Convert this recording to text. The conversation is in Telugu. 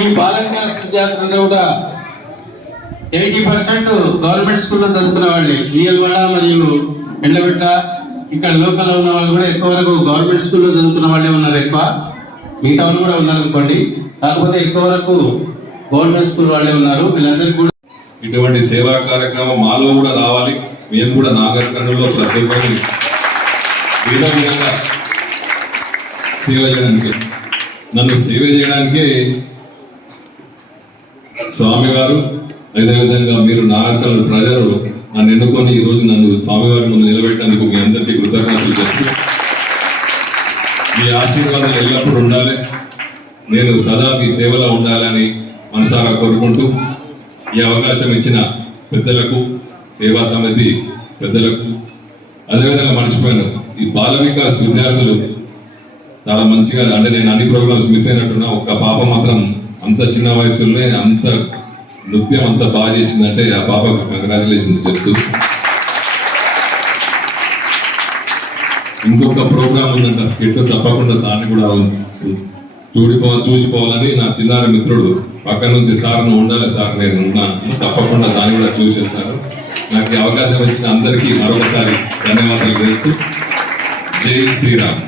ఈ బాలవికాస్ విద్యార్థులు కూడా ఎయిటీ పర్సెంట్ గవర్నమెంట్ స్కూల్లో చదువుకునే వాళ్ళే. విఎల్వాడ మరియు ఎండబెట్ట ఇక్కడ లోకల్లో ఉన్న వాళ్ళు కూడా ఎక్కువ వరకు గవర్నమెంట్ స్కూల్లో చదువుకున్న వాళ్ళే ఉన్నారు ఎక్కువ. మిగతా వాళ్ళు కూడా ఉన్నారు అనుకోండి కాకపోతే ఎక్కువ వరకు గవర్నమెంట్ స్కూల్ వాళ్ళే ఉన్నారు. వీళ్ళందరికీ కూడా ఇటువంటి సేవా కార్యక్రమం మాలో కూడా రావాలి. మేము కూడా నాగరికంలో ప్రతి ఒక్కరిని విధంగా సేవ చేయడానికి. నన్ను సేవ చేయడానికే స్వామివారు అదేవిధంగా మీరు నాగరికల ప్రజలు నన్ను ఎన్నుకొని ఈ రోజు నన్ను స్వామివారి ముందు నిలబెట్టేందుకు మీ అందరికీ కృతజ్ఞతలు చెప్తూ మీ ఆశీర్వాదాలు ఎల్లప్పుడూ ఉండాలి. నేను సదా మీ సేవలో ఉండాలని మనసారా కోరుకుంటూ ఈ అవకాశం ఇచ్చిన పెద్దలకు సేవా సమితి పెద్దలకు అదేవిధంగా మర్చిపోయాను ఈ బాల వికాస్ విద్యార్థులు చాలా మంచిగా అంటే నేను అన్ని ప్రోగ్రామ్స్ మిస్ అయినట్టున్నా ఒక్క పాప మాత్రం అంత చిన్న వయసులోనే అంత నృత్యం అంత బాగా చేసిందంటే ఆ పాపకు కంగ్రాచులేషన్స్ చెప్తూ. ఇంకొక ప్రోగ్రామ్ ఉందంట స్కిట్ తప్పకుండా దాన్ని కూడా చూడిపో చూసిపోవాలని నా చిన్నారి మిత్రుడు పక్క నుంచి సార్ నువ్వు ఉండాలి సార్ నేను ఉన్నాను తప్పకుండా దాన్ని కూడా చూసి వెళ్తాను నాకు అవకాశం ఇచ్చిన అందరికీ మరొకసారి ధన్యవాదాలు తెలుపుతూ. జై శ్రీరామ్.